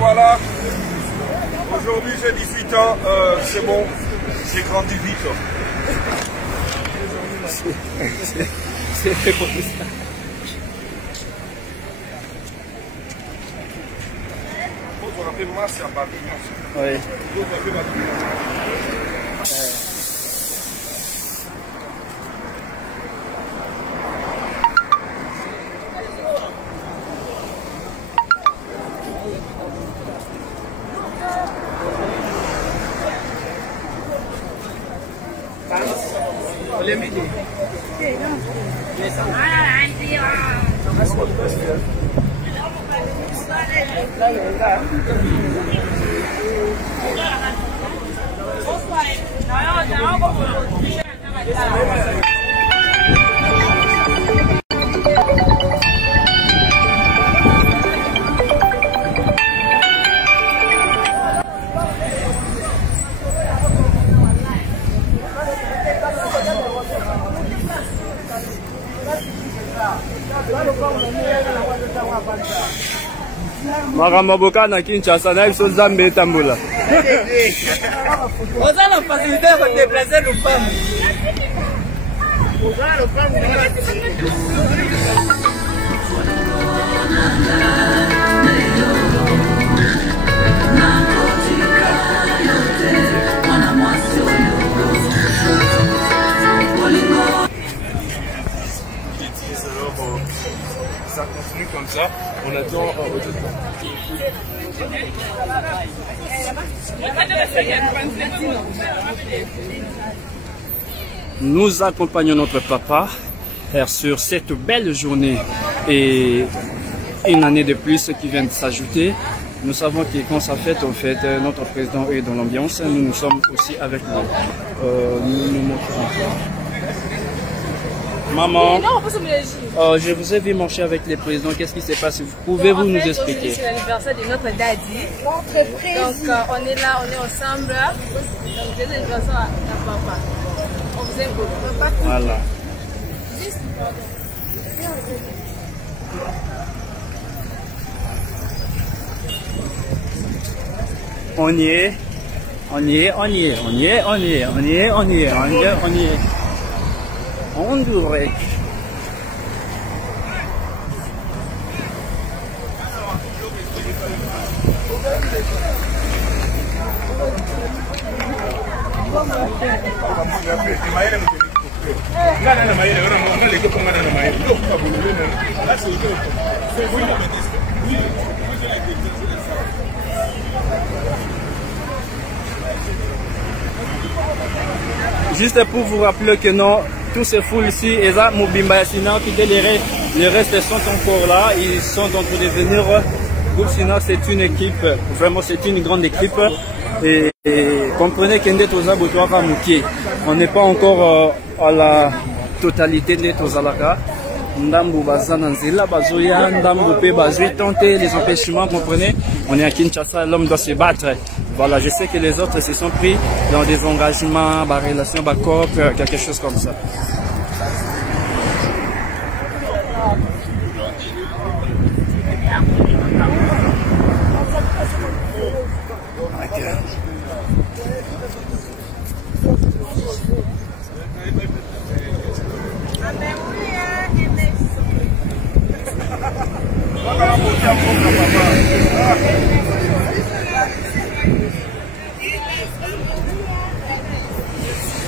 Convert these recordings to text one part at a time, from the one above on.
Voilà. Aujourd'hui j'ai 18 ans, c'est bon, j'ai grandi vite. C'est fait pour ça. On appelle masse à Babi. Oui. Maboka na Kinshasa na biso Nzambe etambula. Oza na facilité de déplacer nos femmes. Ça continue comme ça, on attend Nous accompagnons notre papa sur cette belle journée et une année de plus qui vient de s'ajouter. Nous savons que quand ça fête, en fait, notre président est dans l'ambiance, nous sommes aussi avec lui. Nous montrons. Maman, je vous ai vu marcher avec les présidents. Qu'est-ce qui s'est passé? Pouvez-vous nous expliquer? C'est l'anniversaire de notre daddy. Donc on est là, on est ensemble. Donc c'est l'anniversaire à papa. On vous aime beaucoup. Voilà. On y est. Honduras. Juste pour vous rappeler que non, tous ces foules ici, Eza Mobimba Yassina, les restes sont encore là, ils sont en train de venir. Gulsina, c'est une équipe, vraiment c'est une grande équipe. Et comprenez que on n'est pas encore à la totalité de Tozalaka. Ndambu Bazananzila, Bazoya, Ndambu Pe Bazui, tenter les empêchements, comprenez. On est à Kinshasa, l'homme doit se battre. Voilà, je sais que les autres se sont pris dans des engagements, relations, coop, quelque chose comme ça.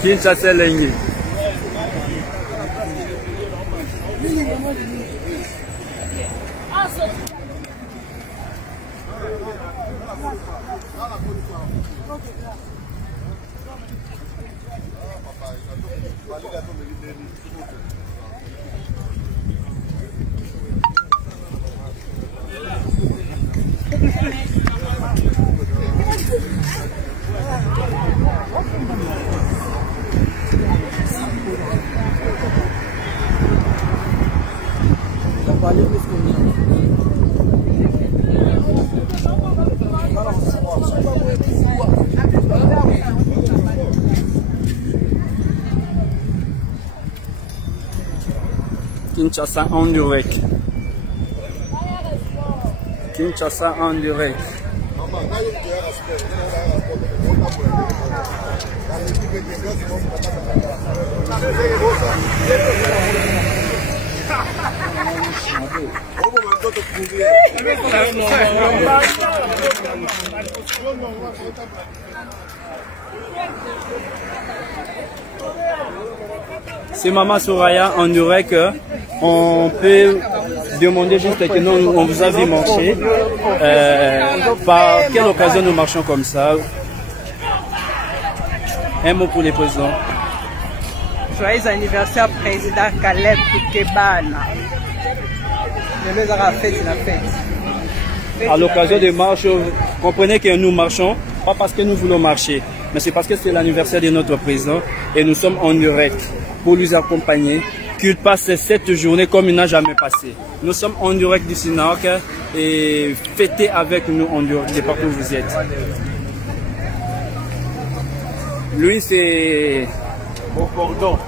Kinshasa Lengi. Kinshasa en direct. Kinshasa en direct. C'est Maman Soraya en direct. On peut demander juste que nous, on vous a vu marcher. Par quelle occasion nous marchons comme ça? Un mot pour les présidents. Joyeux anniversaire, président Caleb Kebana. Je les ai fait la fête. À l'occasion des marches, comprenez que nous marchons, pas parce que nous voulons marcher, mais c'est parce que c'est l'anniversaire de notre président et nous sommes en direct pour lui accompagner, qu'il passe cette journée comme il n'a jamais passé. Nous sommes en direct du Sinac et fêtez avec nous en direct de partout où vous êtes. Lui, c'est... Bon, pardon.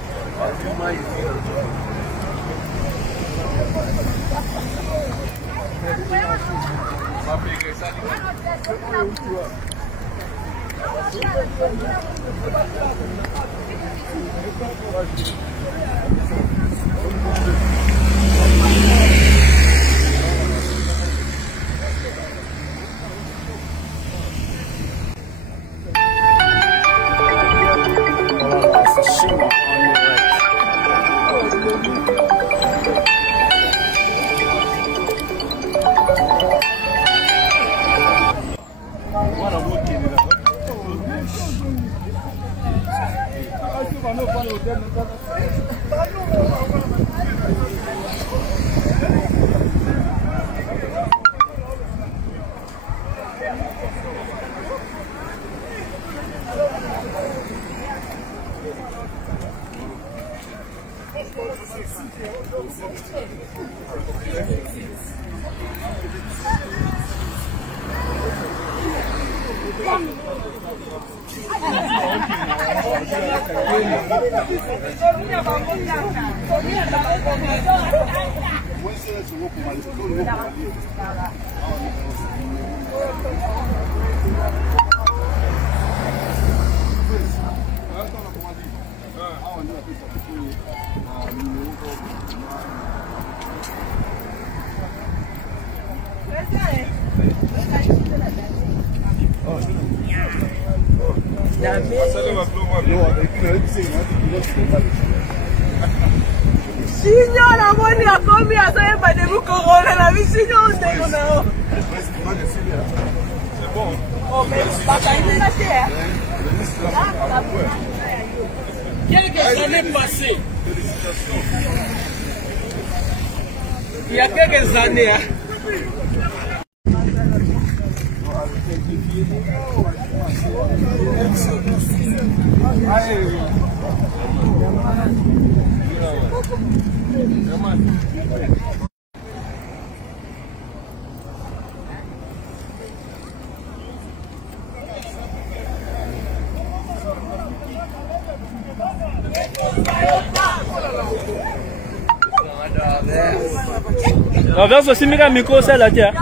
Signor, la money a commis à ça, pas de vous couronner la vie, sinon on est qu'on a. C'est bon. Oh, mais pas qu'à la terre. Quelques années passées. Il y a quelques années. Hein. Renverse aussi mes micro, c'est la terre.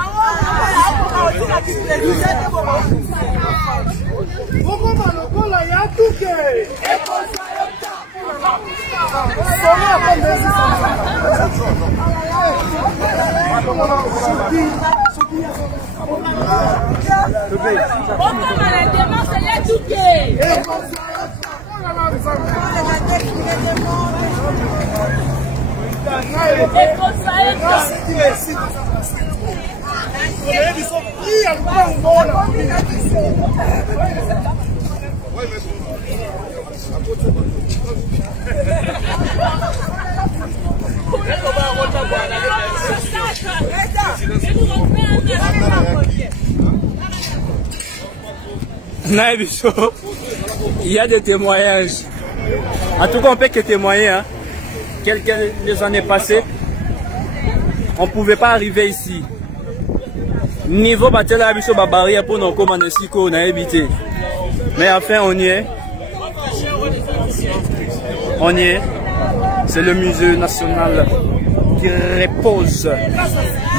Il y a des témoignages. En tout cas, on peut que témoigner. Hein. Quelques années passées, on ne pouvait pas arriver ici. Niveau battel à biso barrière pour nous commander ici qu'on a évité. Mais enfin on y est. On y est. C'est le musée national qui repose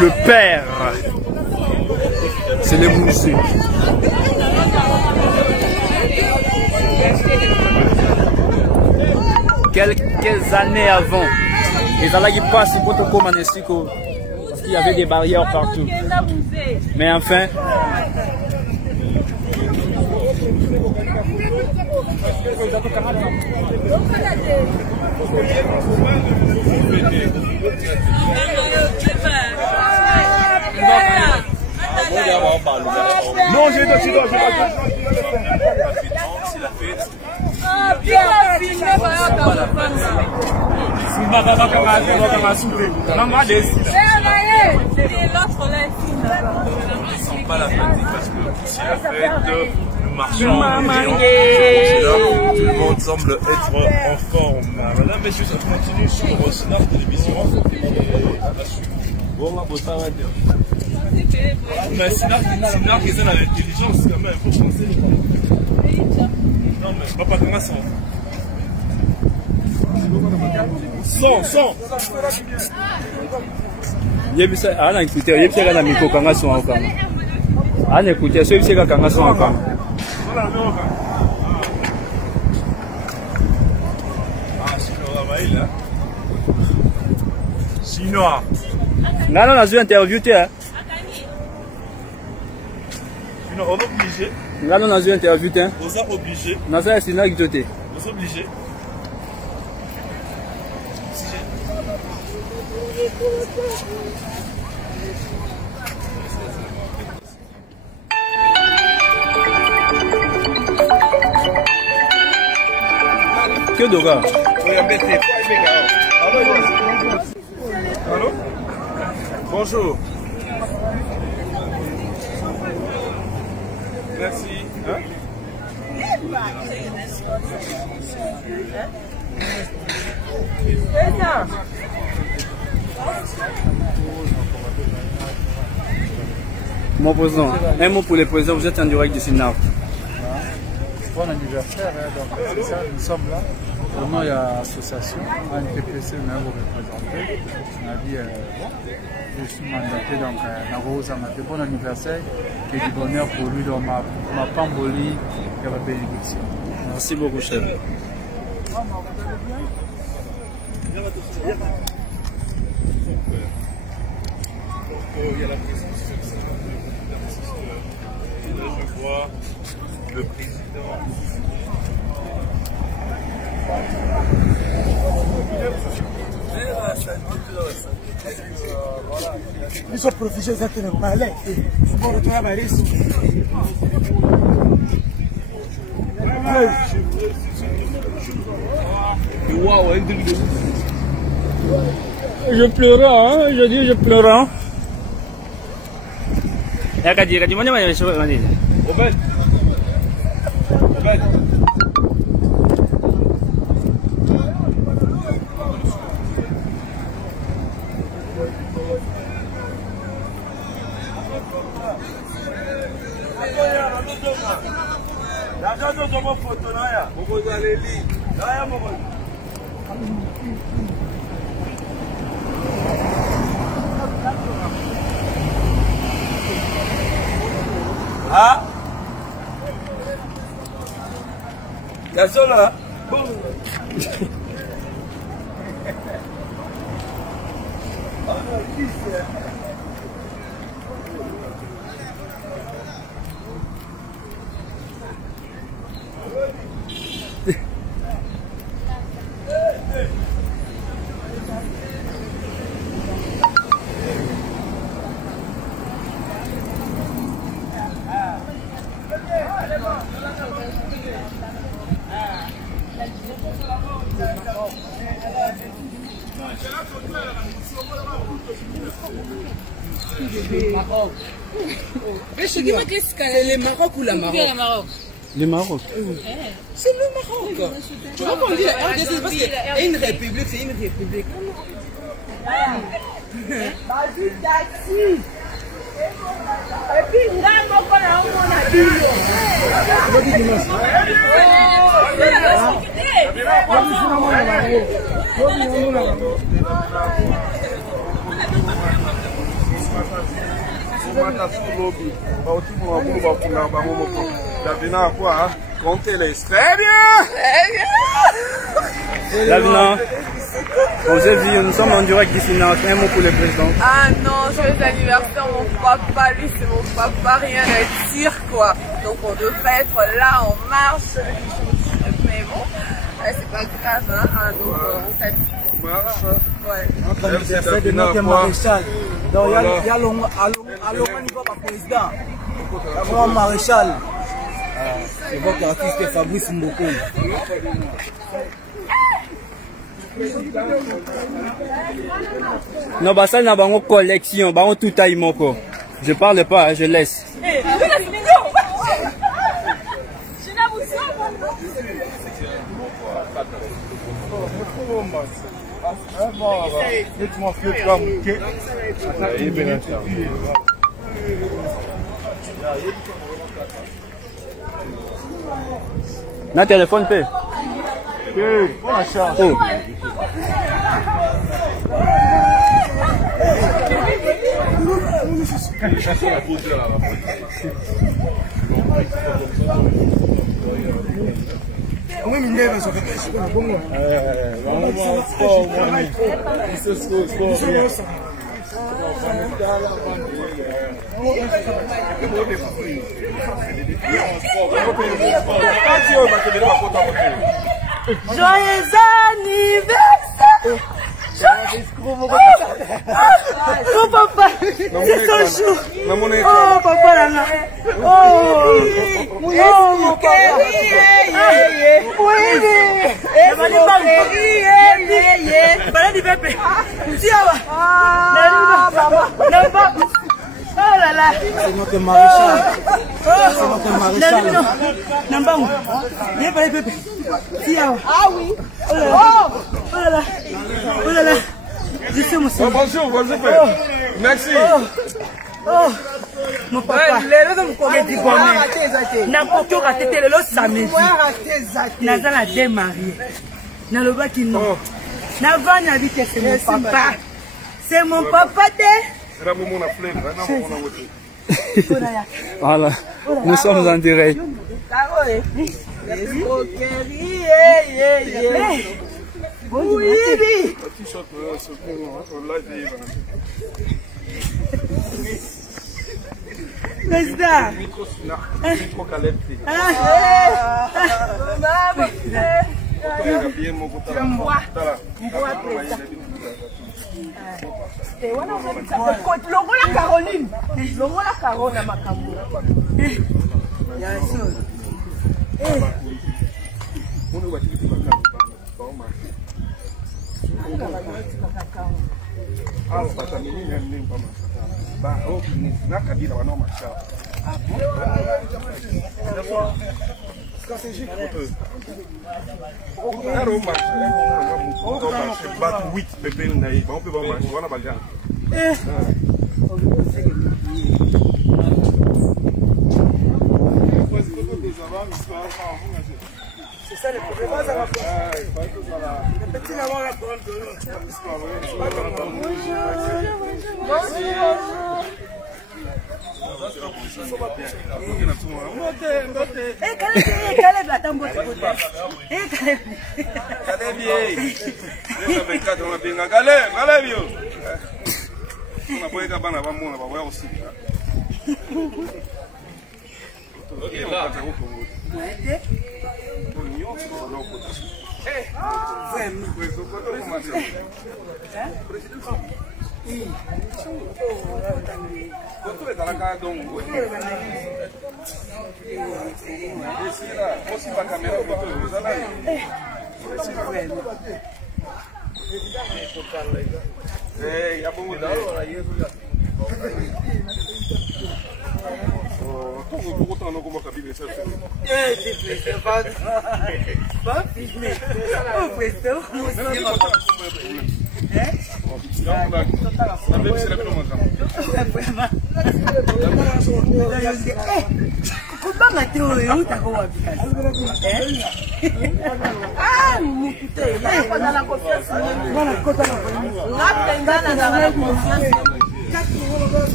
le père. C'est le musée. Quelques années avant, les allaient qui passent pour te commander ici parce qu'il y avait des barrières partout. Mais enfin, non, j'ai d'autres. Pas la fête parce que c'est la fête, le marchand, tout le monde semble être en forme. Madame, messieurs, ça continue sur Snap Télévision. Mais Snap, ils ont l'intelligence quand même, il faut penser. Non, mais pas comment ça. Son. ana écouter yebisaka na miko kanga son akanga ana écouter so yebisaka kanga son akanga Chinois. ngano na zo interview te On est obligé. ngano na zo interview te On est obligé. na ça sina kitote On est obligé. que doga Allô? Bonjour. Merci. Hein? Mon président, un mot pour les présidents, vous êtes en direct du Sénat. Bon anniversaire, donc c'est ça, nous sommes là. Au nom de l'association, NTPC, nous avons représenté. On a dit, je suis mandaté, donc, Narosa m'a dit bon anniversaire, et du bonheur pour lui, donc, ma pambolie et ma bénédiction. Merci beaucoup, chef. Il y a la présence et là, je vois le président. Ils sont profiteurs de malais. Ils vont retourner à Maris. Je pleurais, hein, je dis je pleurais. Dis, moi, Robert. Ah, il y a ça là. C'est le Maroc ou la Maroc? Le Maroc. C'est le Maroc. Tu vois qu'on dit, parce qu'il y a une république, c'est une république. Bazui taxi. Et puis, ngai moko na omona bino. Très bien. Lavina, on s'est dit, nous sommes en direct d'ici, un mot pour le président. Ah non, c'est l'anniversaire, mon papa, lui c'est mon papa, rien à dire quoi. Donc on devrait être là en marche. Mais bon, c'est pas grave, hein. Donc on s'habitue. Marche. Ouais. L'anniversaire de notre maréchal. Donc il y a le niveau par président. Mon maréchal. C'est votre artiste Fabrice Mboko. Non, bah ça, n'a pas une collection, bah on tout taille moko. Je parle pas, je laisse. Na téléphone pe. On la charge. Oh. Oui, mais il ça fait quelque chose. Joyeux anniversaire! Oh papa, c'est son jour. Oh papa là là. Oh mon chéri. Oh là là. C'est notre maréchal. C'est notre maréchal. Nambangu. Viens parler Pépé. Ah oui. Oh là là. Oh là là. Je sais mon Bonjour, bonjour. Merci. Oh, mon papa. N'importe où raté le samedi. Naza la démarré. Nalobaki non. Nava n'habite c'est mon papa. C'est mon papa Voilà, nous sommes en direct. Président. Longola Caroline. Longola Caroline makambo. C'est ça le problème. Le petit n'avons la bonne de l'eau.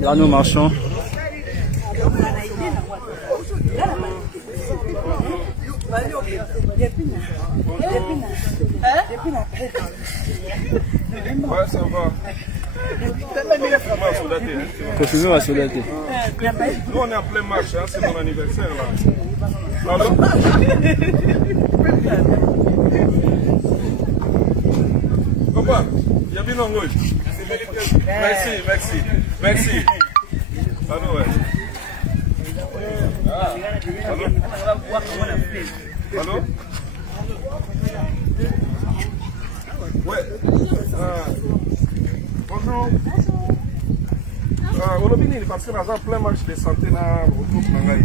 Là, nous marchons. Ouais, ça va. Continuez à soldater. Nous, on est en plein marche, hein, c'est mon anniversaire là. Allô? Papa, il y a bien un rouge. Merci, merci, merci. Allô, ouais. Ah, allô? Allô? Ouais. Bonjour. Olobini, parce que nous avons plein match de santé dans le groupe Nangaï.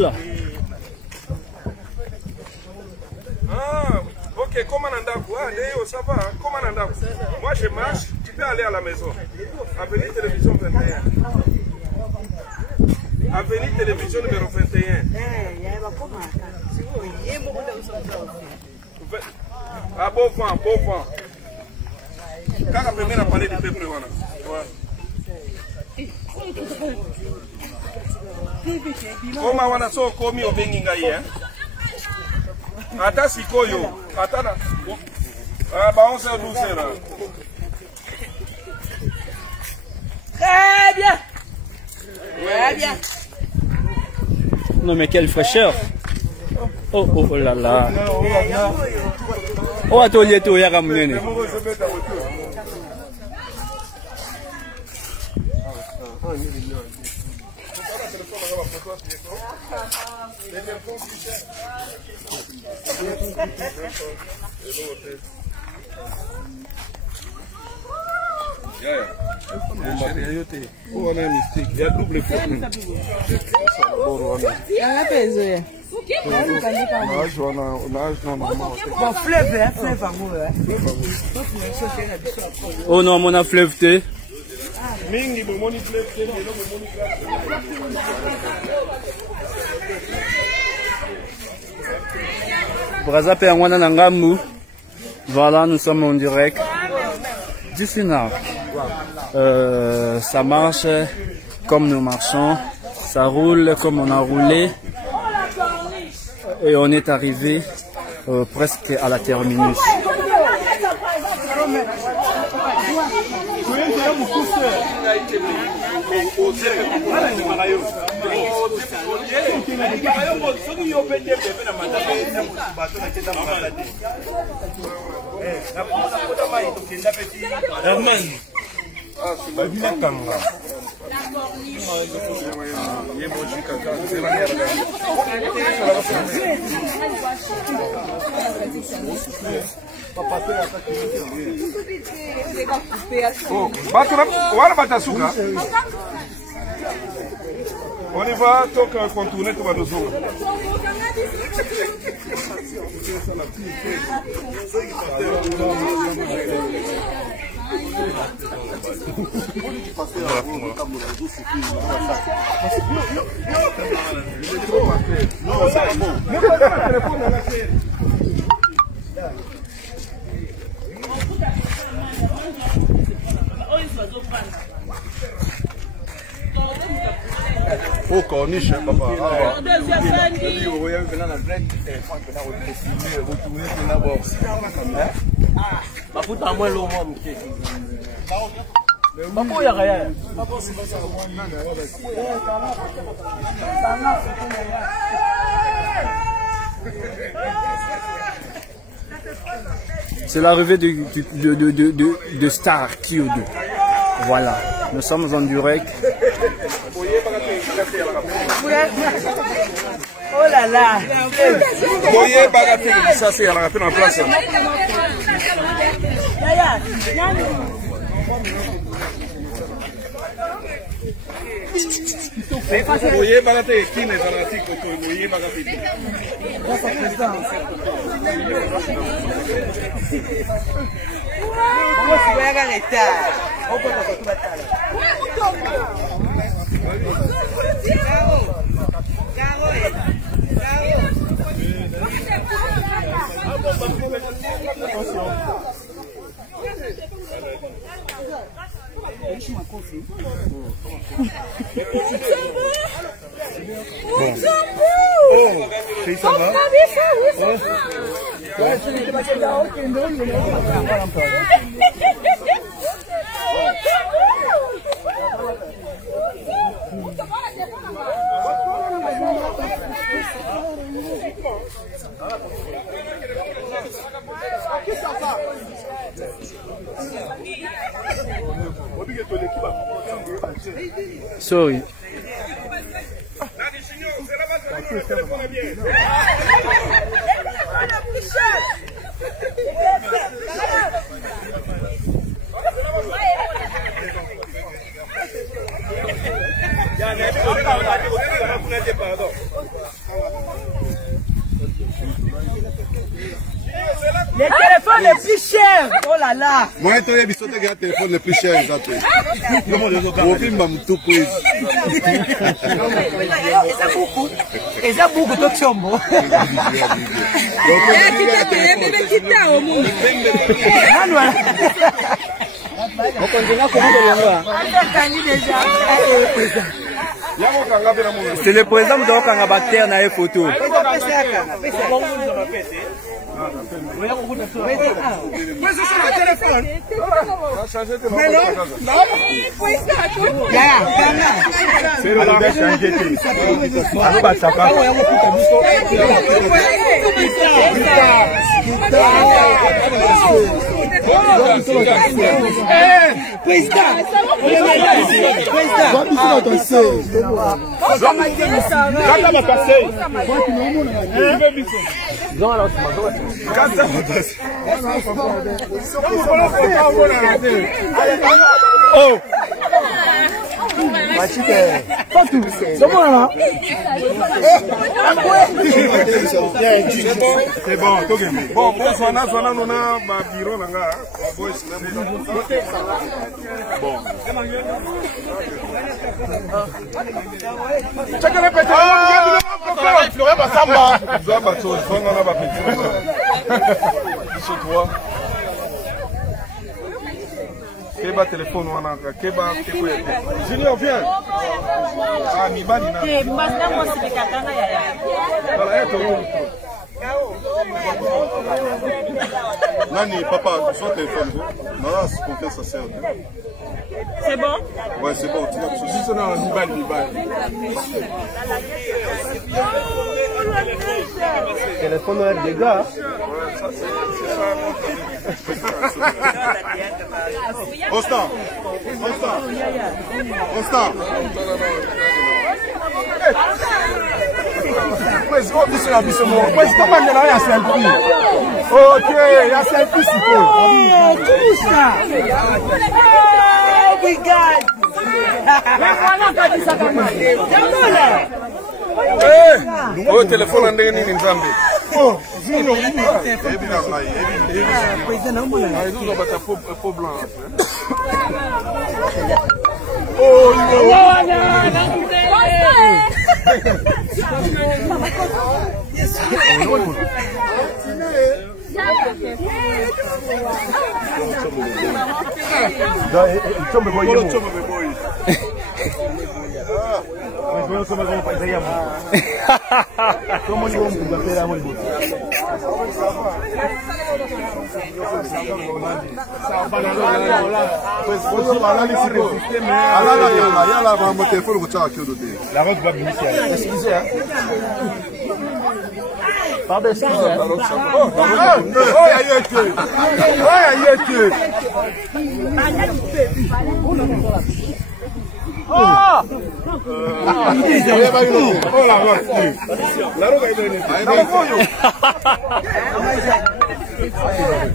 Là. Ah, ok, comment on a ça va, comment on a. Moi je marche, tu peux aller à la maison. Avenue Télévision 21. Avenue Télévision numéro 21. Ah, beau vent, beau vent. Quand la première a parlé du peuple, voilà. Oma wana so komi obengi ngai hein. Ata sikoyo, ata na. Ah ba 11h12 là. Très bien. Très bien. Non mais quelle fraîcheur. Oh oh oh là là. Oh atelier to ya kamunene. Il y a double faute. Oh non, mon a fleuve thé. Braza Péangwana Nangamou. Voilà, nous sommes en direct du Sénat. Ça marche comme nous marchons, ça roule comme on a roulé et on est arrivé presque à la terminus. On y va, donc contourner tout va nous ouvrir. Oh, corniche, hein, papa. C'est l'arrivée de Star Kyodo. Voilà, nous sommes en direct. Oh là là. Voyez, bagatelle, ça c'est à la en place. Oye, bagate, kine zanatiko, oye, bagate. ¿Cómo se va a gastar? Oui, ça va. Sorry. Les téléphones les plus chers. Oh là là. Moi, je vais te dire le téléphone le plus cher. Et ça beaucoup de chombo. C'est le président de Kangabater dans les photos. Oh! C'est bon, bon, on a bureau là. Bon. Keba téléphone wana keba Junior viens. Ah mibali na. Nani, papa, son téléphone. Non, c'est confiance à sœur. C'est bon? Ouais, c'est bon. Tu vas Si c'est dans mibali. Téléphone des gars. Constant. Ok, il y a selfie. Tout ça. Oh my God. Oh, téléphone en dernier ni Nzambe. Oh, Junior. Oh,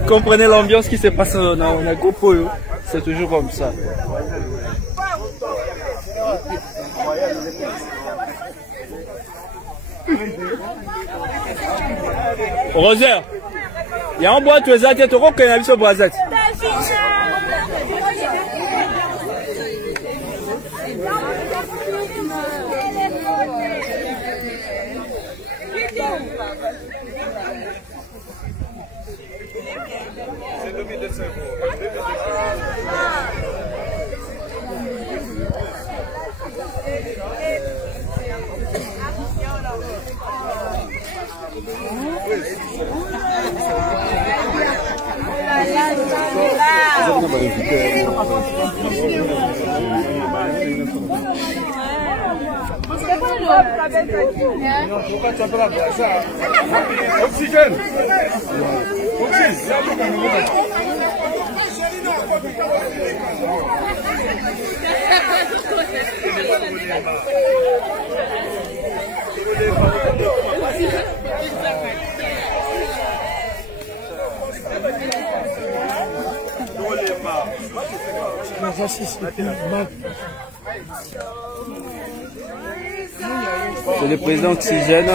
Comprenez l'ambiance qui se passe dans le groupe, c'est toujours comme ça. Roser. Il y a un bois de ça, tu as trop qu'un avis sur Brazet. C'est 2200 €. Oxygène. C'est le président Oxygène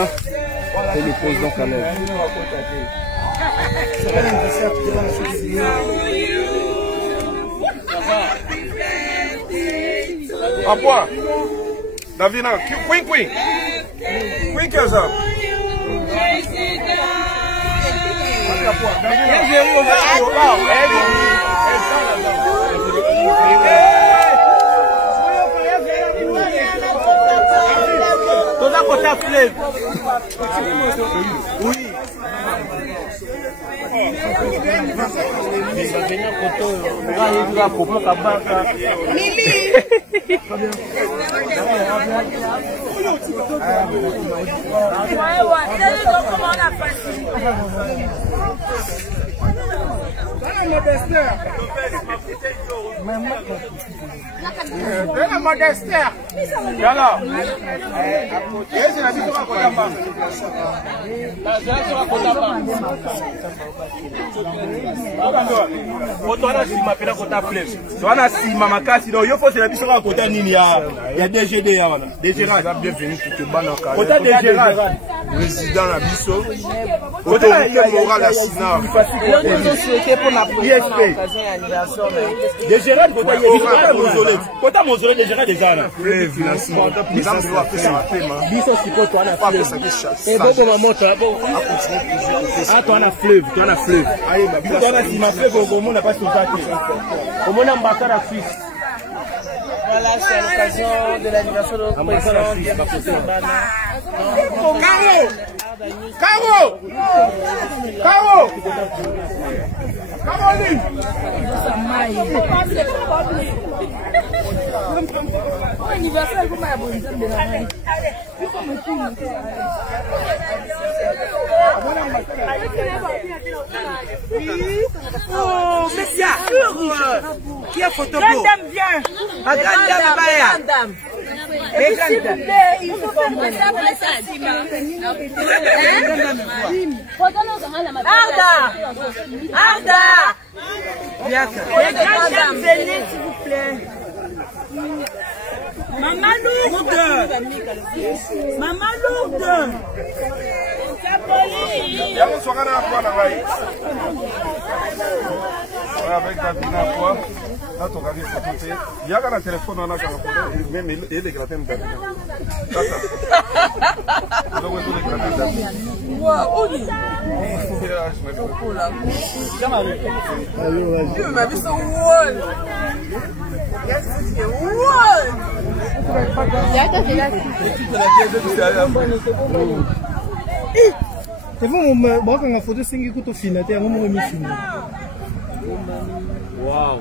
et le président Caleb. À quoi? Davina, Queen. Queen, qu'est-ce que Oui. Président Abisso, autorité morale à Sina. Voilà, c'est à l'occasion de l'anniversaire de notre président. Oh, mais c'est sûr. Qui a photo? Grande dame, viens. Ma grande dame, Grande dame. Mais grande dame. Il faut faire Arda. Bien. Les grandes dames, venez s'il vous plaît. Maman lourde. Maman lourde. avec Davina quoi? Là, tu regardes ça tout. Il y a un téléphone on a même il est gratin Davina. Donc il est gratin Davina. Waouh, Oli. Ma vie sont wall. C'est bon, moi quand on a photo 5 écoutes au final, t'es un moment remis fini. Waouh.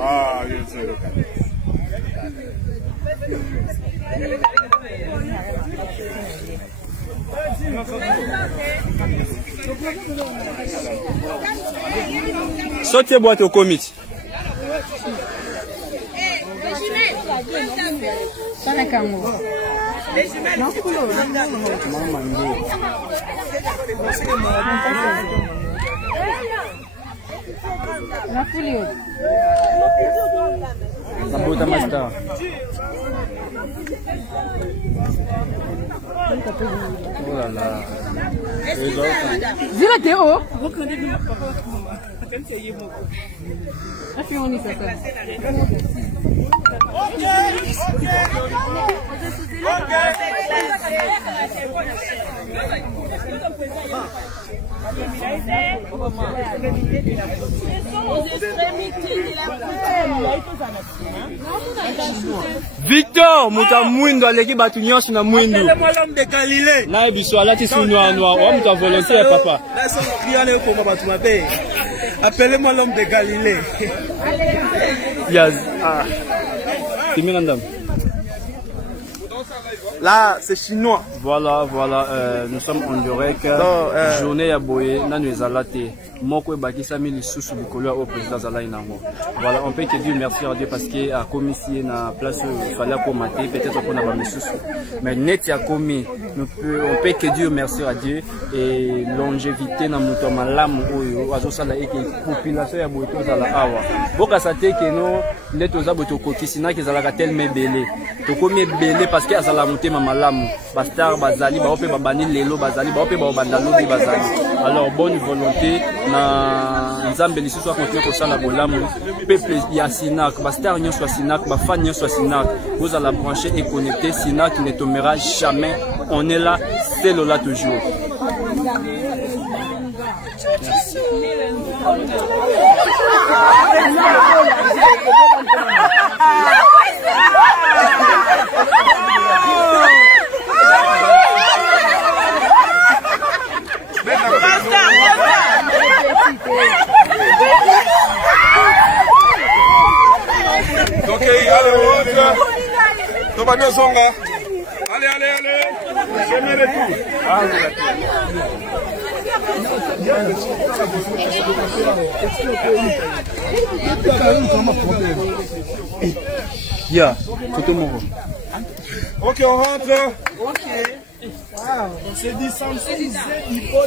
Ah, bien sûr. Sautez boîte au comité. Nabota master. Oh là là. Zira Théo. Victor, muta mwindo aleki batu nyonso na mwindo. Appelez-moi l'homme de Galilée. Na biso alati su noir noir. O muta volontaire papa. Appelez-moi l'homme de Galilée. Yes. Ah. Timirandam. Là, c'est chinois. Voilà, nous sommes en direct. Journée à Boye, nous allons Moko Bakisami les sous le couleur au président Zala Inango. Voilà, on peut te dire merci à Dieu parce que à commissaire na place il fallait commander peut-être qu'on a pas mis sous. Mais net a commis, on peut que dire merci à Dieu et longévité na muto malamu oyo azosala et que population ya Boye tozala awa. Boka sate que no net oza boto kokisina ki zala ka tellement belé. To komi belé parce que azala muté malamu. Bastar bazali ba ope babani lelo bazali ba ope ba bandalobi bazali. Alors bonne volonté na nzambe lisusu akontinue kosala bolamu peuple ya Sinak bastar nyonso ya Sinak bafan nyonso ya Sinak vous allez brancher et connecter. Sinak ne tombera jamais, on est là, c'est là toujours. Ok, allez, on rentre. Tout va bien, Zonga. Allez. C'est mieux de tout. Ya, photo moro. Ok, on rentre. Ok. Wow. C'est dit Samsung, c'est hypo,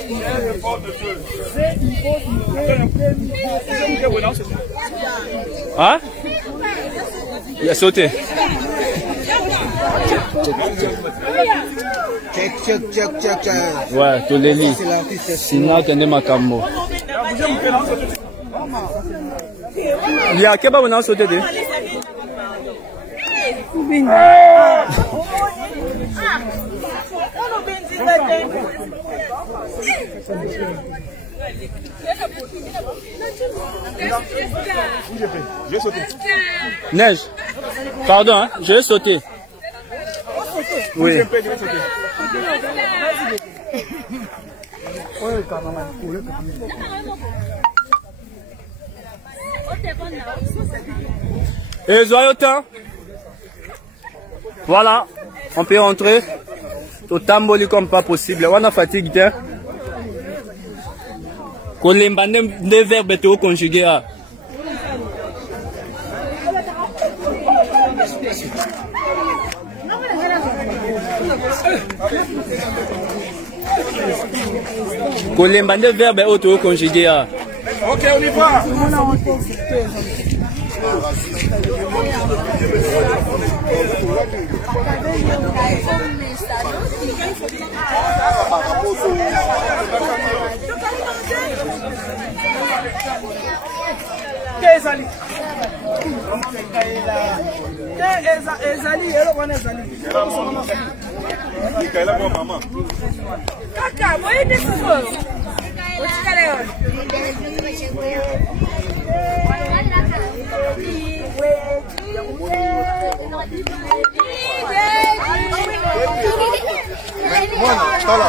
Hein? Il a sauté. Check. Ouais, tu l'as mis. Sinon, tu as ma camo. Il y a quel on a sauté? J'ai sauté. Neige. Pardon, hein? Je vais sauter. Oui. Et Zoyotin. Voilà. On peut rentrer. Au tamboli comme pas possible. On a fatigué. Qu'on les des verbes étaient conjugués. Qu'on les des verbes auto conjugués. Ok, on y va. Bueno, está là.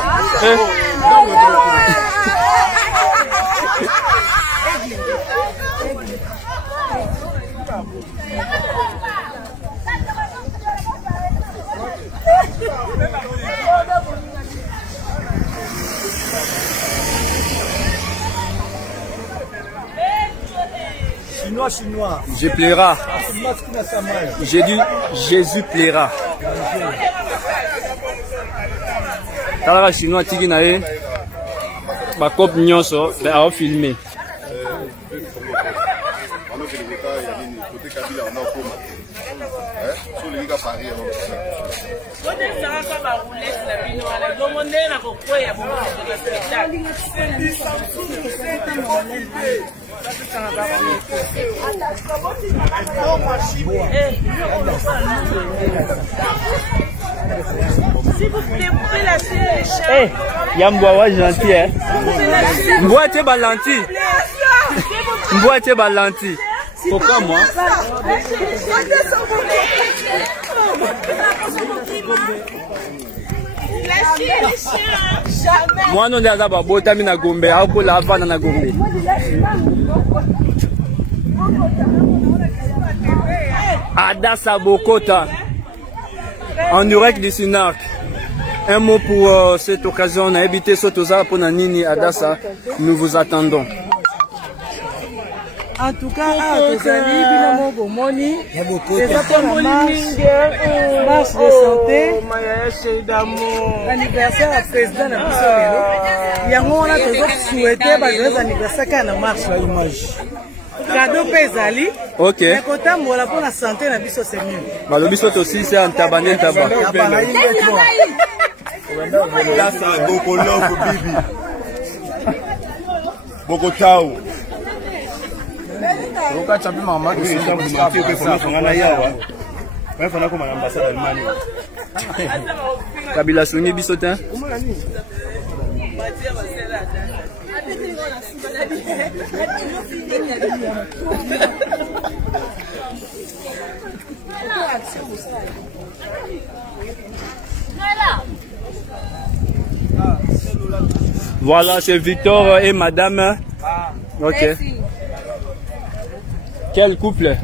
Chinois. Je plaira. J'ai dit Jésus plaira. Talaka chinois tiki nae. Ba cop nyonso ba a filmer. keleka ya nini côté Kabila on a koma sur les gars Paris S'il vous plaît, vous pouvez lâcher les chats. Eh, Yamboa gentil, hein. Mboite balanti. Mboite balanti. Pourquoi moi? Moi non déjà babota mina gombe, ako la vana na gombe. Adassa Bokota. En direct du Sinark. Un mot pour cette occasion. On a habité Sotoza pour Nanini Adassa. Nous vous attendons. En tout cas, marche de santé, anniversaire à président de Yango, on a toujours souhaité anniversaire quand on marche à image. Cadeau Pézali. Ok. Mais quand on a pour la santé, on a biso c'est mieux. Bah, le biso aussi, c'est un tabané tabac. Là, ça Boko Love Bibi. Boko Tao. Roka chapi mama qui sont pour mentir que fona fona yawa. Ouais fona comme l'ambassade d'Allemagne. Kabila songi bisotin. Voilà, c'est Victor et madame. Ok. Quel couple?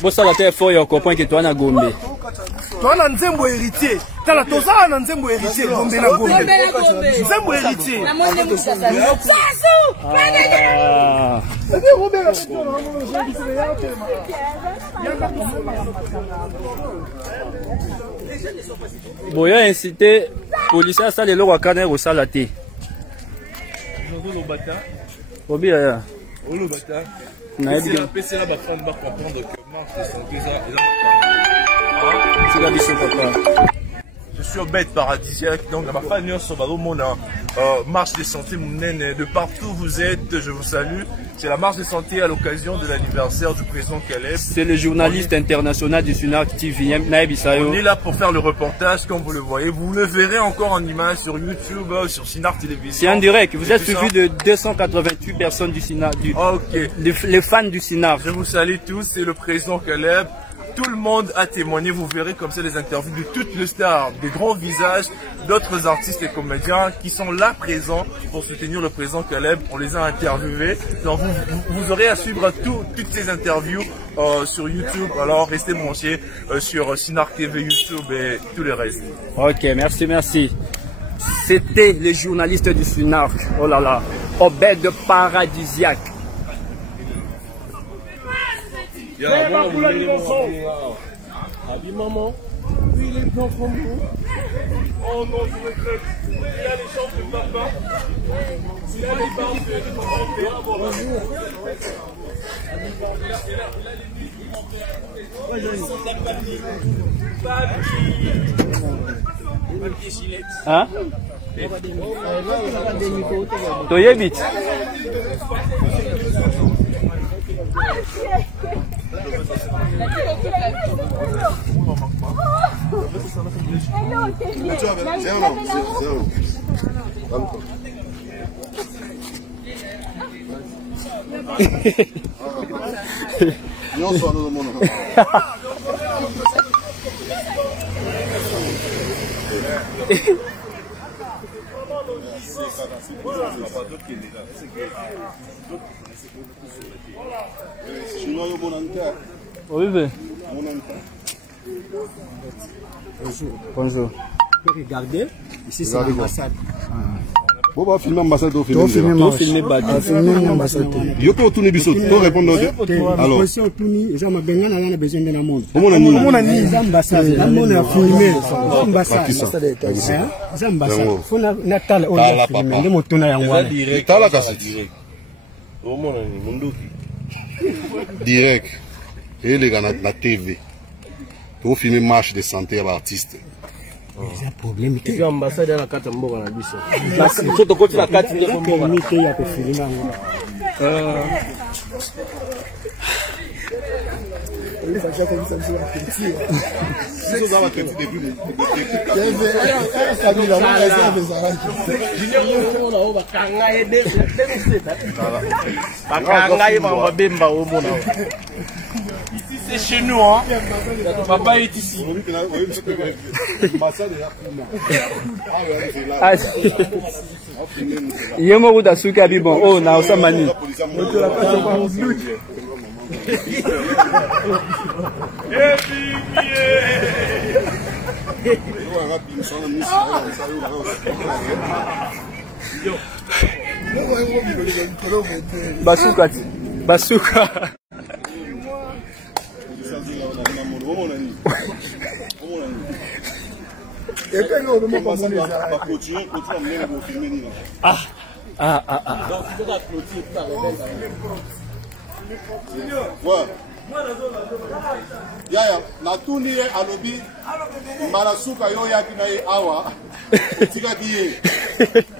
Bon, ça va être fort, il comprend que toi, on a gombe. Toi, on a un héritier. T'as la tosa, on a un héritier. Gombe na gombe. Nzembo héritier. Bon, il a incité policier à ça, les lois à canner au salaté. Obi, C'est là, on va comprendre que marche de santé, je suis au bête paradisiaque, donc ma famille sur mon marche de santé de partout où vous êtes, je vous salue. C'est la marche de santé à l'occasion de l'anniversaire du président Caleb. C'est le journaliste international du Sinark TV, Naïb Isayo. On est là pour faire le reportage, comme vous le voyez. Vous le verrez encore en image sur YouTube, sur Sinark Télévision. C'est en direct. Vous êtes suivi de 288 personnes du Sinark. Les fans du Sinark. Je vous salue tous. C'est le président Caleb. Tout le monde a témoigné, vous verrez comme ça les interviews de toutes les stars, des grands visages, d'autres artistes et comédiens qui sont là présents pour soutenir le président Caleb. On les a interviewés. Donc vous aurez à suivre toutes ces interviews sur YouTube. Alors restez branchés sur Sinark TV, YouTube et tous les restes. Ok, merci, merci. C'était les journalistes du Sinark. Oh là là, Obed paradisiaque. Il y a maman. Oui, il est blanc comme vous. Oh non, je regrette. Il a les jambes de papa. Il a les barbes de papa. Bonjour. Hein? Toyebit. Oui, bonjour. Regardez, ici c'est l'ambassade. Bon, bah, filmer l'ambassade, tu filmer l'ambassade. Je peux tourner biso, tu peux répondre. Alors, direct. Et les gars, la TV. Pour filmer marche de santé à l'artiste. Il y a problème. Il y a l'ambassade à la carte de Mboga. Ici c'est chez nous, hein. Papa est ici. Yemo Dasuka Bibon. Oh, na Osamani. Basuka. Basuka. Yaya, na tuni ye alobi marasuka yo yaki na ye awa tika kiye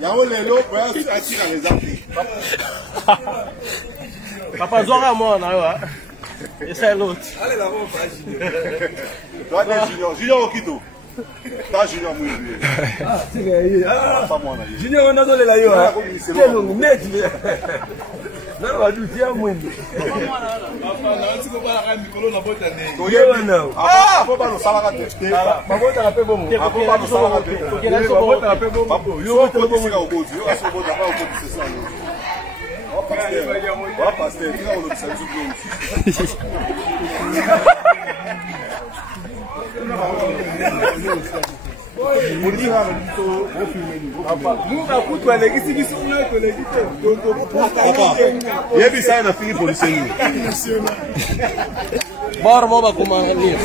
yawo lelo boya atika les Papa Zora moi na yo. Et c'est l'autre. Allez là, on va Junior. Junior Okito. T'as Junior Mouille. Ah, c'est pas moi là. Junior, on a donné la yo. C'est long, net. Non, on va nous dire moins. Ah, faut pas nous savoir rater. Ma voix t'a fait bon. Faut pas nous savoir rater. Ma voix t'a fait bon. Yo, on peut pas au bout. Yo, on se voit pas au bout, c'est ça. Ó, pastor, tira o nome, sabe Bora, vamos comer ali.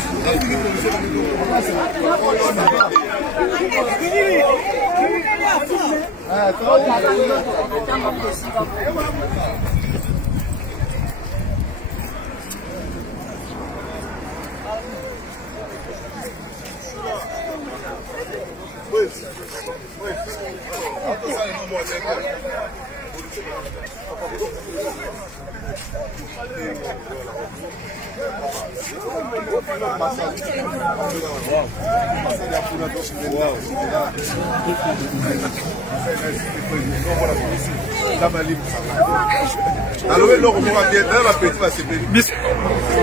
Alors, il va bien dans la petite va se payer.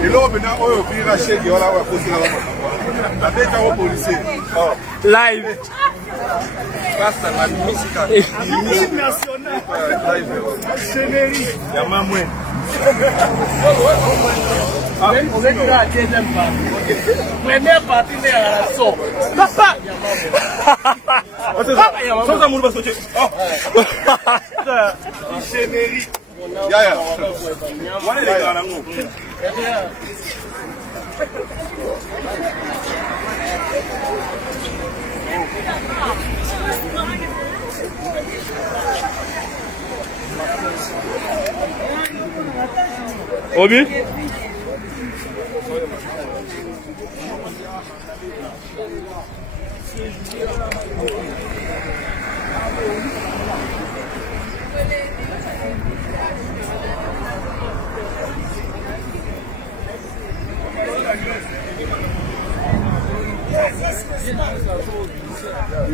Et là, on va ouvrir la chaîne et on va poser la avec un policier. Live. Grâce à la musique nationale. Chénérie. Il y a ma moins. On est à la deuxième partie. Première partie de la sauce. Papa! Sans amour, va sauter. Chénérie. Yaya. Voilà les gars là. Obi?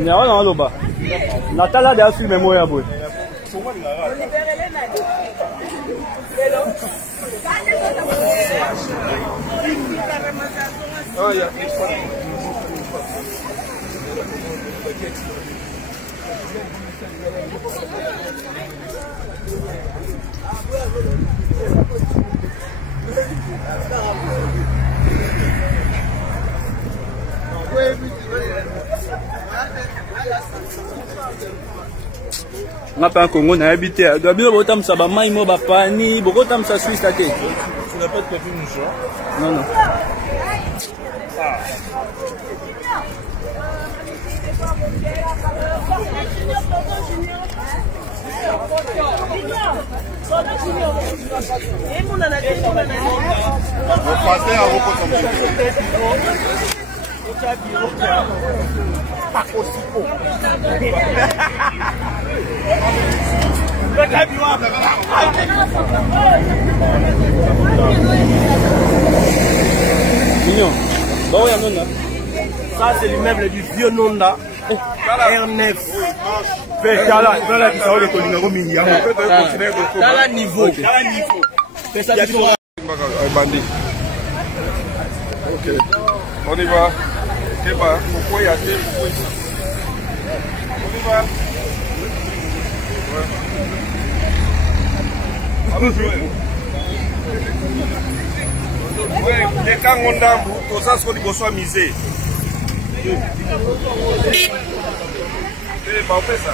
Nyawa na loba. Natala de filme moya boy. On a pas un Congo, on a habité. Il doit bien avoir ça, bah, il m'a pani, beaucoup de ça suisse à tête. Tu n'as pas de papier mouchoir? Non, non. Mignon. Bon, ça, c'est l'immeuble du vieux Nonda. R9. Dans le niveau. Ok. On y va. Pourquoi il y a des... On y va. Ouais, les cas on a tout ça ce qu'on soit misé. On fait ça.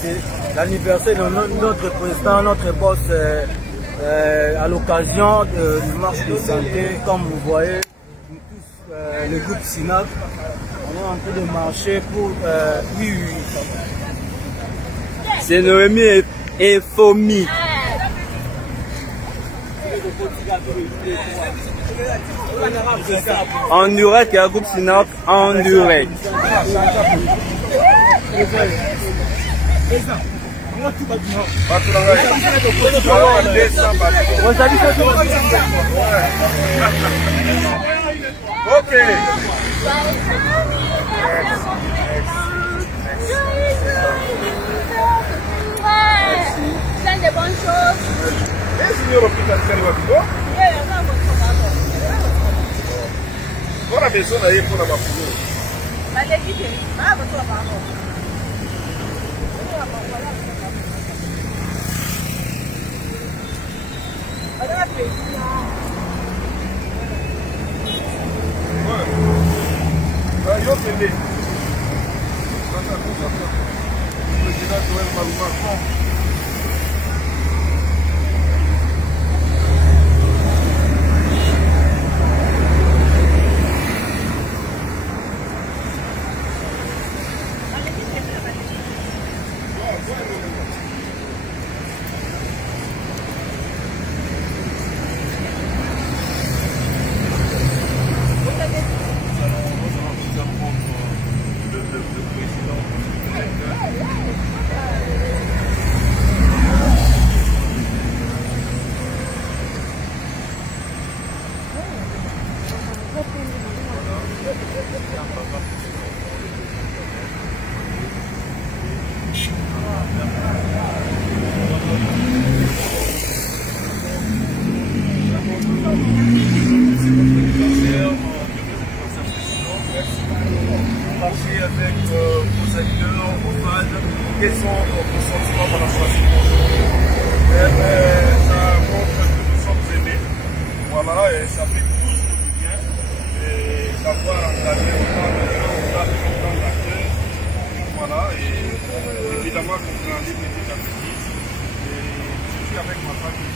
C'est l'anniversaire de notre président, notre boss, à l'occasion du marche de santé. Comme vous voyez, tous, le groupe SINAC, on est en train de marcher pour oui. C'est Noémie et Fomi. En direct, il y a un groupe SINAC en direct. Ok. Plein de bonnes choses. Ora besoin d'aller pour la bafouille. Avec vos acteurs, vos fans, quels sont vos sentiments par rapport à ce projet? Ça montre que nous sommes aimés, voilà, et ça fait tous du bien, et savoir engager autant d'acteurs Voilà, et évidemment, on grandit petit à petit. Et je suis avec ma famille.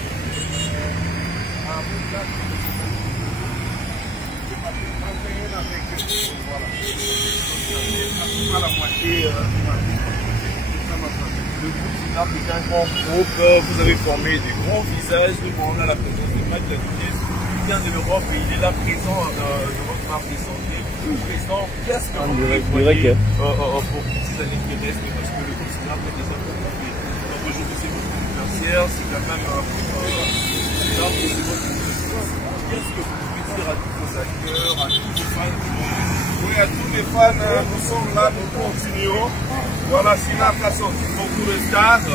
À la moitié, le groupe SINAP est un grand groupe, vous avez formé des grands visages, on a la présence de Maître Ladouquet, qui vient de l'Europe et il est là présent de votre marque de santé, présent presque pour toutes les années qui restent, parce que le groupe SINAP est déjà compris. Donc aujourd'hui c'est votre financière, c'est quand même SINAP, c'est votre. Qu'est-ce que vous pouvez dire à tous vos acteurs, à tous les fans? Oui, à tous les fans, nous sommes là, nous continuons. Voilà, SINAP a sorti beaucoup de stars.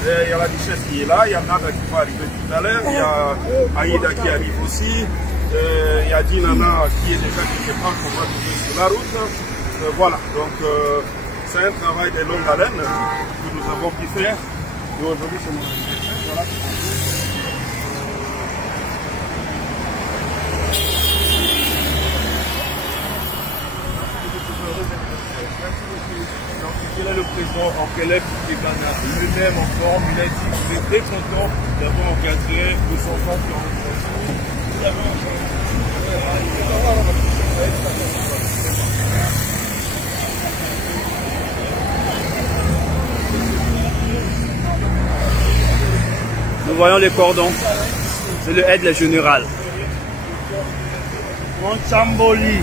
Il y a la Duchesse qui est là, il y a Nada qui va arriver tout à l'heure, il y a Aïda qui arrive aussi, il y a Dinana qui est déjà quelque part qu'on va trouver sur la route. Voilà, donc c'est un travail de longue haleine que nous avons pu faire. Et aujourd'hui, c'est mon anniversaire. Voilà. Il est le président en Caleb qui Ghana. Lui-même en forme, il a dit qu'il est très content d'avoir encadré les enfants qui ont Nous voyons les cordons. C'est le aide général. Mon Chamboli.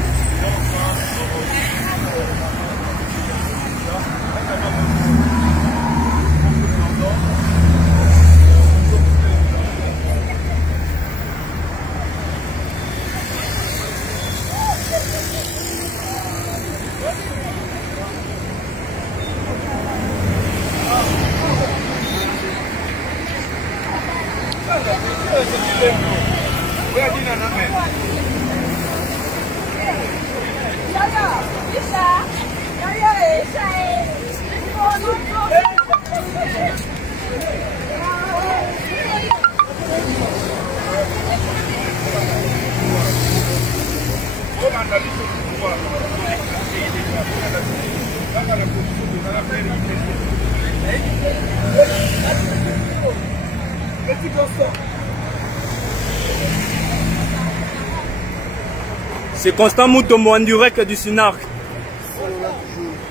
C'est Constant Mutombo en direct du SINAC.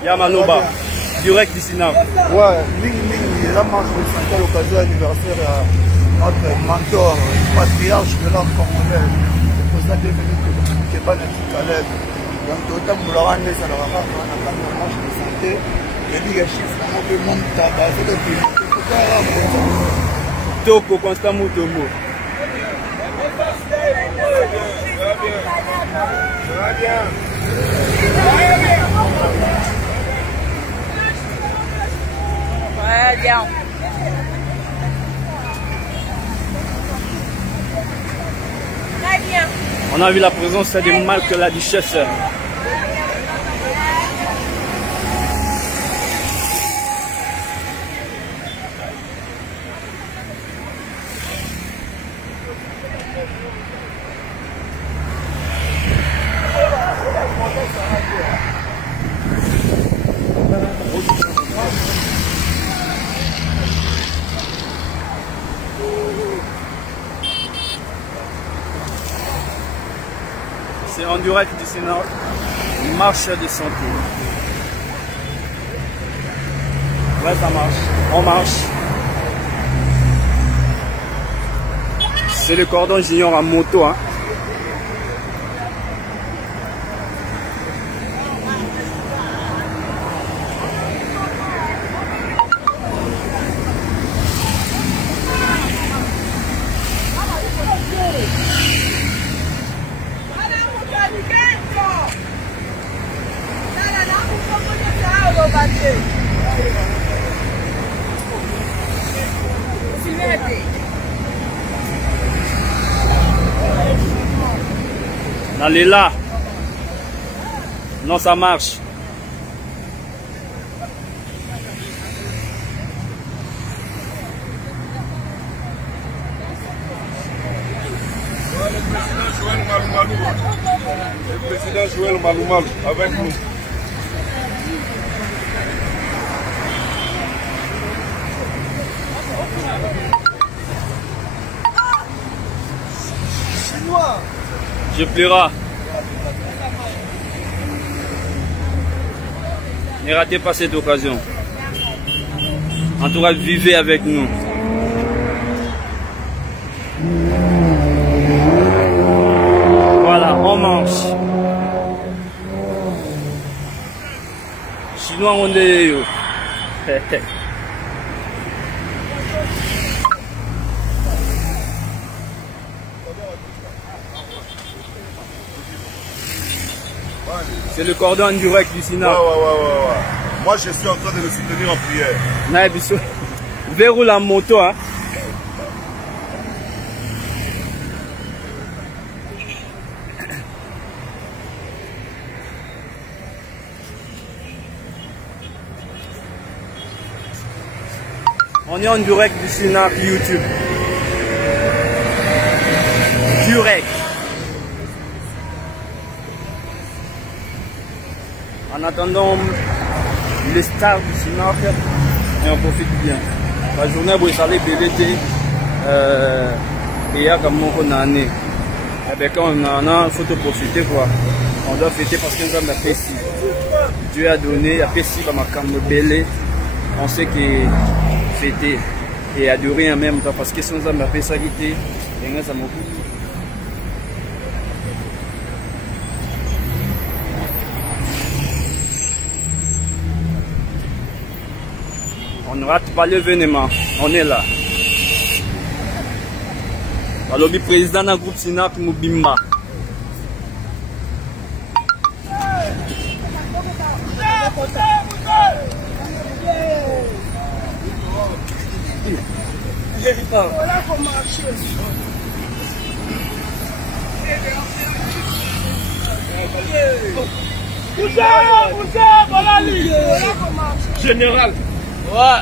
Yamaloba, direct du SINAC. Ouais, la marche de santé à l'occasion de l'anniversaire à notre mentor, patriarche de l'art congolais, le président devenu Keba Caleb. Donc, autant que vous l'avez ça leur a la marche de santé, il y a des chiffres, on peut monter tabac, c'est le Toko Constant Mutombo. Ouais, bien. Très bien. On a vu la présence de Marc la Duchesse. C'est en direct du Sénat, une marche de santé. Ouais, ça marche. On marche. C'est le cordon junior en moto, hein. Allez là. Non, ça marche. Le président Joël Maloumalou avec nous. Je pleurerai. Ne ratez pas cette occasion. En tout cas, vivez avec nous. Voilà, on mange. Chinois, on est... C'est le cordon direct du Sina. Ouais. Moi, je suis en train de le soutenir en prière. Verrou la moto, hein. On est en direct du Sina YouTube. Direct. En attendant les stars du Sina, et on profite bien. La journée où il s'allait BVT, et il y a comme on a année. Quand on en a, il faut te profiter quoi. On doit fêter parce qu'on a fait si. Dieu a donné, il a fait si, on sait que fêter et adorer en même temps parce que si on a fait ça, il ça m'a coûté. On ne rate pas l'événement, on est là. Alors, le président du groupe Sina Moubimba. Général. Ouais.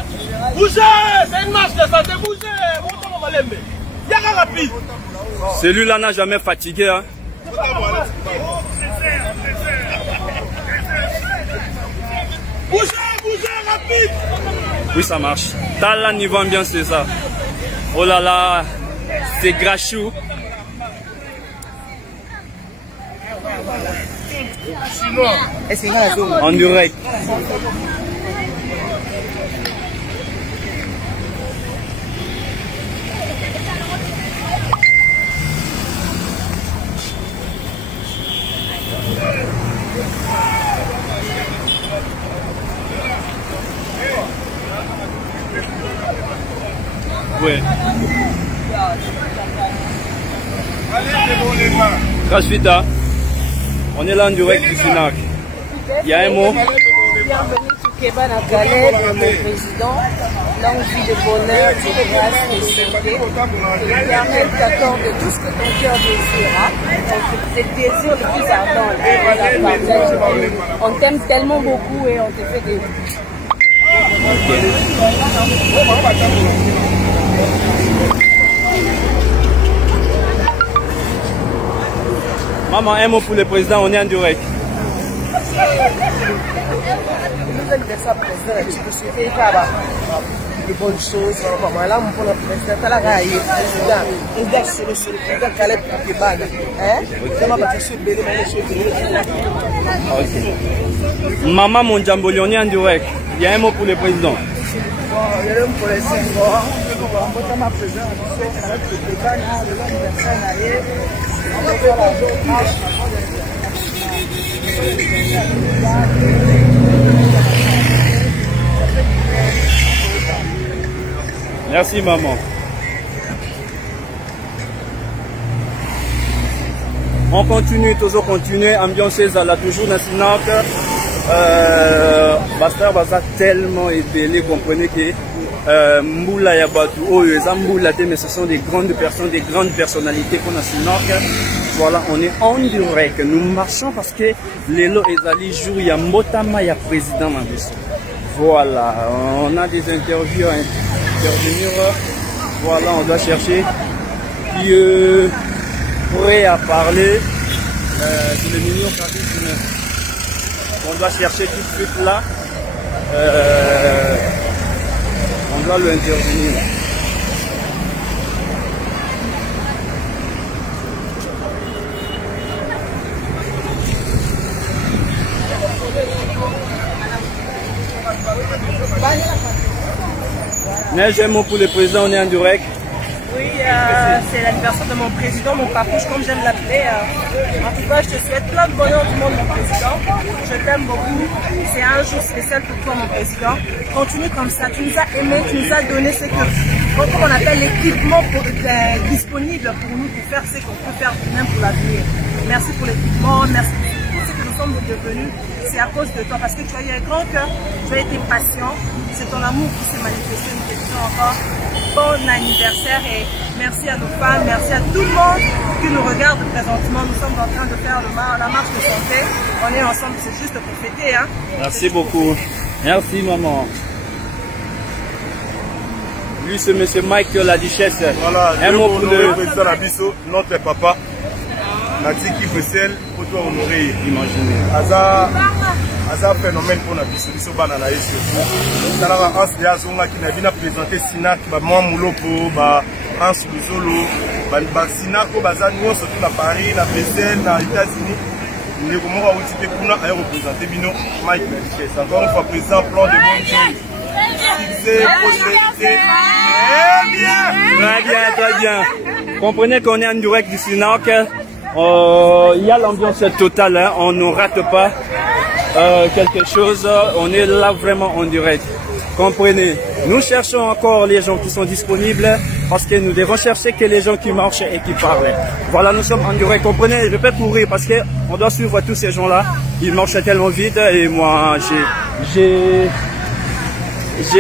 Bougez, c'est une marche de santé, bougez. Y'a rapide. Celui-là n'a jamais fatigué. Hein. Bougez, rapide. Oui, ça marche. T'as là, niveau ambiance, c'est ça. Oh là là, c'est grachou. En direct. Ouais. Krasvita, on est là en direct du Sinac. Il y a un mot. Bienvenue sur Kebana Galère de mon président. Longue vie de bonheur, de grâce et santé. Et permettre d'accorder tout ce que ton cœur désira. C'est le désir le plus ardent. On t'aime tellement beaucoup et on te fait des... Maman, un mot pour le président, on est en direct. De bonnes choses, là, pour le président, la Maman, mon Djamboli, on est en direct. Il y a un mot pour le président. Merci maman. On continue, toujours continuer, ambiance à la toujours nationale. Basta Baza tellement ébélé, comprenez que Mboula Yabatu, Mboula, mais ce sont des grandes personnes, des grandes personnalités qu'on a sur Nord. Voilà, on est en direct. Nous marchons parce que Lelo Ezali jour, il y a Mbotama, il y a président Mabis. Voilà, on a des interviews à intervenir. Voilà, on doit chercher qui pourrait à parler sur les millions de on doit chercher tout de suite là. On doit le intervenir. Neige, un mot pour le président, on est en direct. Oui, c'est l'anniversaire de mon président, mon papouche, comme j'aime l'appeler. En tout cas, je te souhaite plein de bonheur du monde, mon président. Je t'aime beaucoup. C'est un jour spécial pour toi, mon président. Continue comme ça. Tu nous as aimés, tu nous as donné ce que, comme on appelle l'équipement disponible pour nous, pour faire ce qu'on peut faire même pour l'avenir. Merci pour l'équipement, merci pour tout ce que nous sommes devenus. C'est à cause de toi, parce que tu as eu un grand cœur, tu as été patient. C'est ton amour qui s'est manifesté. Nous te disons encore bon anniversaire et merci à nos femmes, merci à tout le monde qui nous regarde présentement. Nous sommes en train de faire la marche de santé. On est ensemble, c'est juste pour fêter. Hein. Merci beaucoup. Merci maman. Lui c'est monsieur Mike la Duchesse. Voilà, un mot pour le président Abisso, notre papa. Natiki Bruxelles, pour toi honorer. Imaginez. Aza phénomène pour Nabisso, biso bana na yesu. Tala ans ya zonga qui n'a bien présenté Sinak, ba moi Mouloko, ba Ans Luzolo, ba Sinako baza nous surtout na Paris, na Bruxelles, na États-Unis. Nous avons représenter Kuna à représenter Bino Mike Duchesse. Encore une fois président plan de bon succès, prospérité. Très bien, très bien. Comprenez qu'on est en direct du Sinac. Il y a l'ambiance totale, hein. On ne rate pas quelque chose. On est là vraiment en direct. Comprenez. Nous cherchons encore les gens qui sont disponibles parce que nous devons chercher que les gens qui marchent et qui parlent. Voilà, nous sommes en direct. Comprenez, je peux courir parce qu'on doit suivre tous ces gens-là. Ils marchent tellement vite et moi, je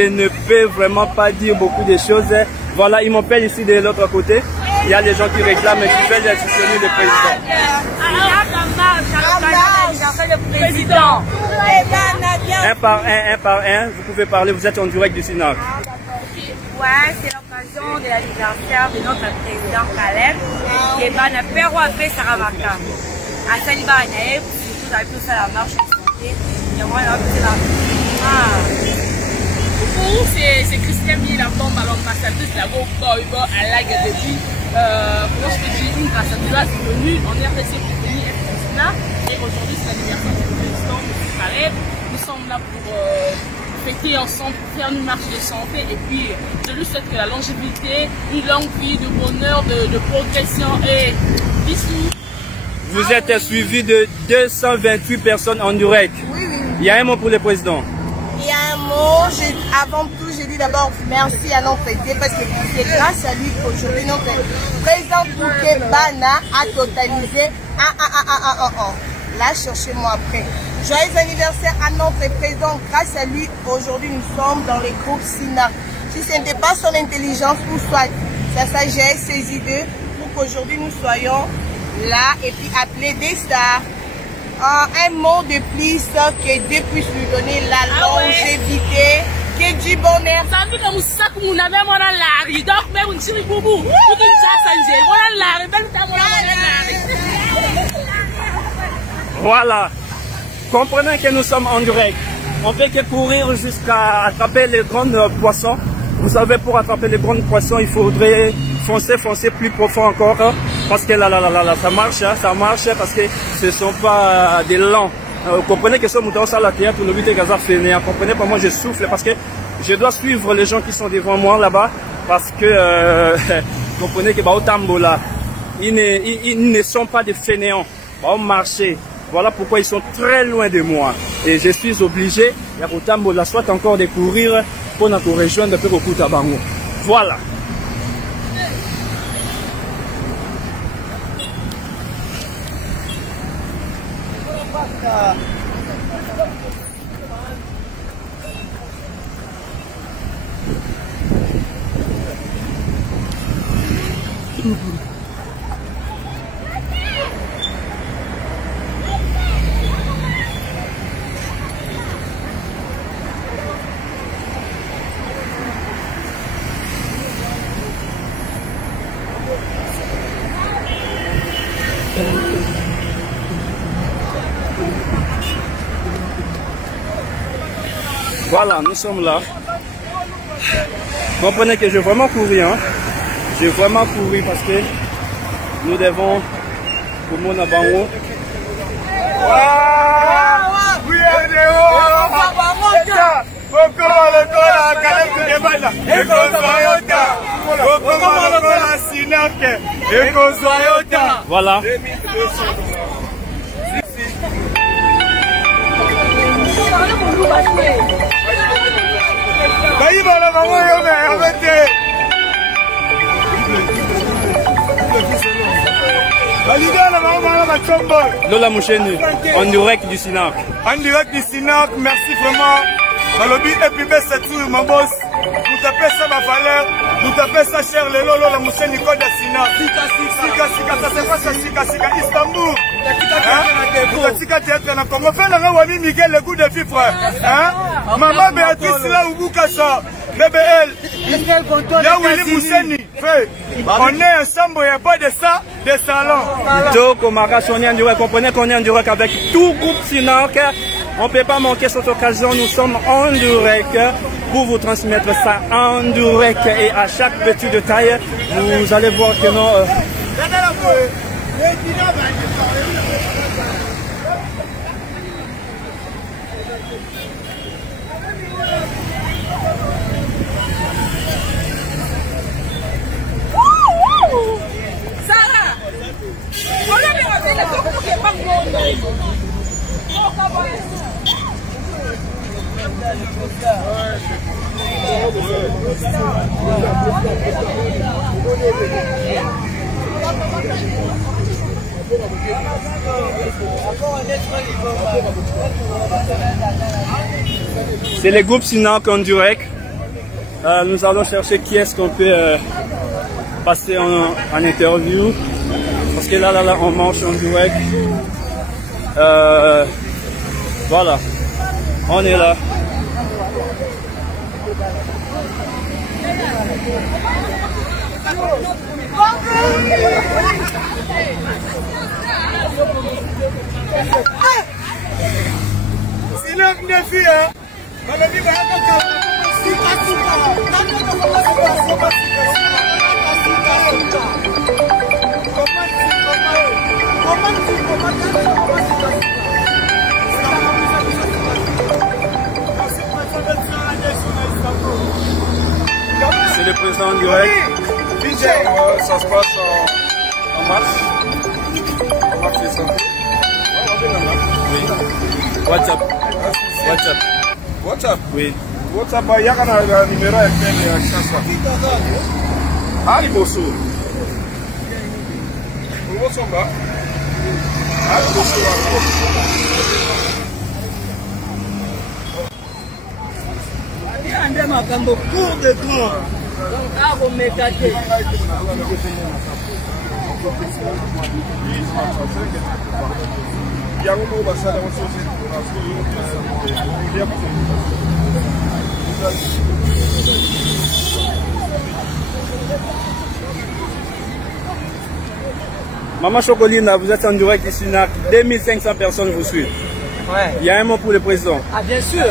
ne peux vraiment pas dire beaucoup de choses. Voilà, ils m'appellent ici de l'autre côté. Il y a les gens qui réclament et qui veulent soutenir le président. Un par un, vous pouvez parler, vous êtes en direct du Sinac. Ouais, c'est l'occasion de l'anniversaire de notre président Caleb, qui est ban Perro Ape Saramaka. À Saliba Naïf, vous avez tous à la marche de santé. Et moi, c'est Christian Mille, la bombe à l'ambassadrice, la go boy à la depuis. Comment je peux dire, une grâce à Dieu, c'est venu en RTC pour venir FSNA. Et aujourd'hui, c'est l'anniversaire du président M. Caleb. Nous sommes là pour fêter ensemble, pour faire une marche de santé. Et puis, je lui souhaite que la longévité, une longue vie, de bonheur, de progression. Et bisous. Vous êtes suivi de 228 personnes en direct. Oui, oui. Il y a un mot pour le président. Il y a un mot, avant tout, j'ai dit d'abord merci à notre Dieu parce que c'est grâce à lui qu'aujourd'hui notre président Toukebana a totalisé 1. Là, cherchez-moi après. Joyeux anniversaire à notre président. Grâce à lui, aujourd'hui, nous sommes dans les groupes Sinac. Si ce n'était pas son intelligence ou soit sa sagesse, ses idées, pour qu'aujourd'hui nous soyons là et puis appelés des stars. Un mot de plus que Dieu puisse lui donner la longévité, que du bonheur. Voilà. Comprenez que nous sommes en direct. On fait que courir jusqu'à attraper les grands poissons. Vous savez, pour attraper les grands poissons, il faudrait foncer plus profond encore. Parce que là, ça marche parce que ce ne sont pas des lents. Vous comprenez que ce mouton, ça la tient pour le but de Gaza Fénéa. Comprenez pas, moi je souffle parce que je dois suivre les gens qui sont devant moi là-bas. Parce que, comprenez que au Tambola, ils ne sont pas des fainéants. Au marché. Voilà pourquoi ils sont très loin de moi. Et je suis obligé, au Tambola, soit encore de courir pour nous rejoindre peu au Koutabango. Voilà. Voilà, nous sommes là. Comprenez que je vais vraiment courir. Hein. Je vais vraiment courir parce que nous devons pour mon abango. Oui, Mandela, Ekozoyota, Okomaloko Sinake, Ekozoyota. Voilà. Lola Moucheni, en direct du Sinac. En direct du Sinac, merci vraiment. Malobi et puis c'est tout, ma boss. Nous tapons ça ma valeur, nous tapons ça cher, le Lola Moucheni code de Sinac. Sika, ça se passe à Sika, Istanbul. Sika théâtre na Congo. Fais la Wami Miguel, le goût de vivre. Maman Béatrice là où vous cassez. Bébé elle. Là où il est Moucheni. On est ensemble, il n'y a pas de ça, de salon. Donc, on comprenez qu'on est en direct avec tout groupe Sinac. On ne peut pas manquer cette occasion. Nous sommes en direct pour vous transmettre ça en direct. Et à chaque petit détail, vous allez voir que non. C'est les groupes Sinac en direct. Nous allons chercher qui est-ce qu'on peut passer en interview. Parce que là, on marche en direct. Voilà. On est là. Sinac défi, hein. C'est le président en direct. Ça se passe en mars. En mars les santé. Oui. WhatsApp. WhatsApp. WhatsApp. Oui. WhatsApp, il y a un numéro à Ali Bosso. Ali Bosso. André Makambo, cours de grand. Donc, à Romekate. Maman Chocolina, vous êtes en direct ici, 2500 personnes vous suivent. Ouais. Il y a un mot pour le président. Ah, bien sûr.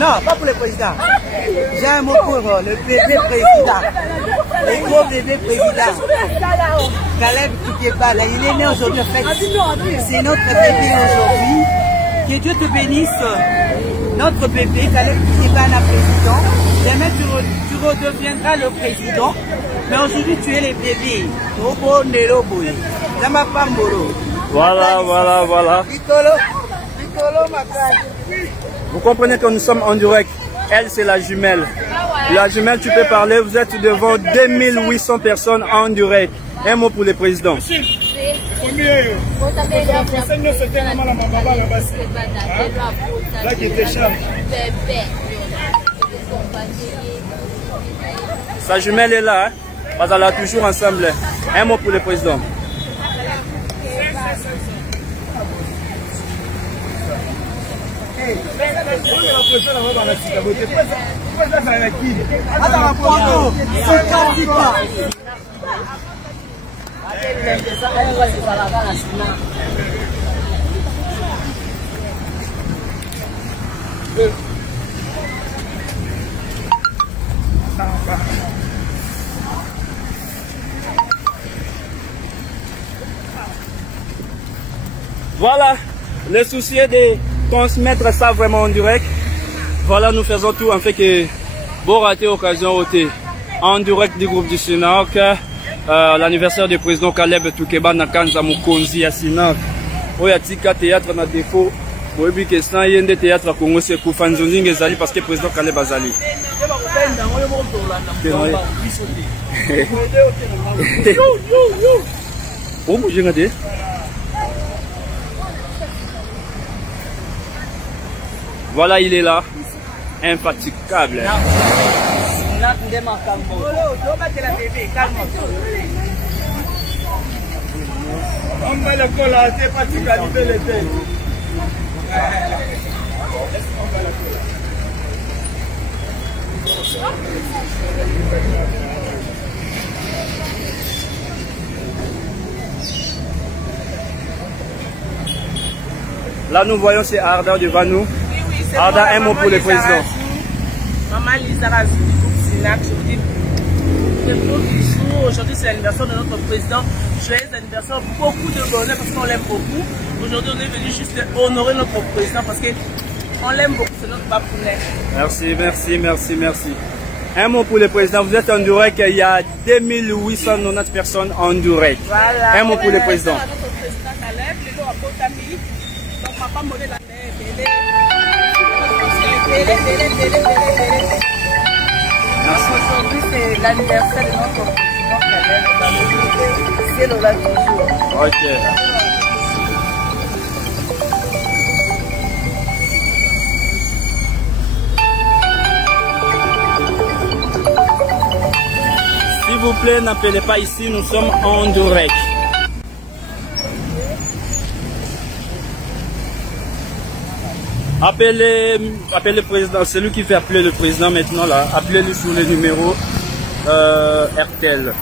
Non, pas pour le président. J'ai un mot pour le bébé président. Le gros bébé président. Caleb Toukebana, il est né aujourd'hui en fait. C'est notre bébé aujourd'hui. Que Dieu te bénisse. Notre bébé, Caleb Toukebana, président. Demain, tu redeviendras le président. Mais aujourd'hui, tu es le bébé. Voilà. Vous comprenez que nous sommes en direct. Elle, c'est la jumelle. La jumelle, tu peux parler. Vous êtes devant 2800 personnes en direct. Un mot pour le président. Sa jumelle est là. Parce qu'elle a toujours ensemble. Un mot pour le président. Voilà, le souci est de transmettre ça vraiment en direct. Voilà, nous faisons tout en fait que Bon raté occasion ôté. En direct du groupe du Sinac, l'anniversaire du président Caleb Toukeba Nakanza Mukonzi à Sinac. Oyatika théâtre na défaut. Boyebi que sans yende théâtre Congo c'est Koufanzonzing ezali parce que président Caleb Azali. Oh mon Dieu, voilà, il est là, infatigable. Là, nous voyons c'est Arda devant nous. Oui, c'est Arda, un mot pour le président. Maman Lisa Razou du groupe Sinac, je vous dis, le jour du jour, aujourd'hui c'est l'anniversaire de notre président. Joyeux anniversaire, beaucoup de bonheur parce qu'on l'aime beaucoup. Aujourd'hui, on est venu juste honorer notre président parce qu'on l'aime beaucoup, c'est notre papounet. Merci, merci, merci, merci. Un mot pour le président. Vous êtes en direct, il y a 2890 personnes en direct. Voilà. Un mot pour le président. Notre président Caleb, le dos à Potami. Donc, papa modèle la Merci. Aujourd'hui, c'est l'anniversaire de notre président Caleb. C'est le 20 jours. Ok. S'il vous plaît, n'appelez pas ici, nous sommes en direct. Appelez le président, celui qui fait appeler le président maintenant là, appelez-le sur le numéro RTL.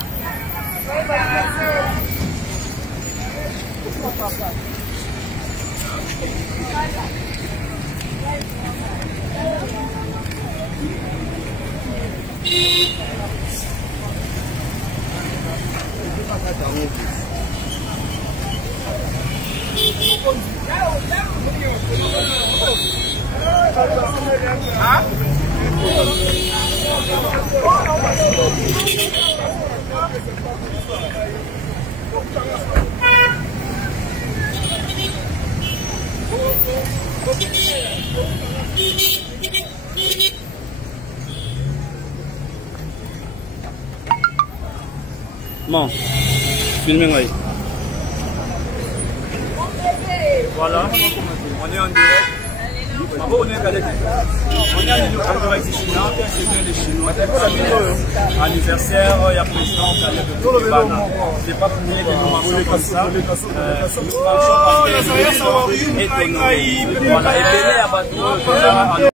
Bon, filmez-moi. Voilà, on est en direct. On est en direct ici, c'est les Chinois. Anniversaire, il y a président Caleb Toukeba. C'est pas pour nous de nous manger comme ça. Nous marchons parce que nous sommes étonnés. Voilà, et Bélé a battu.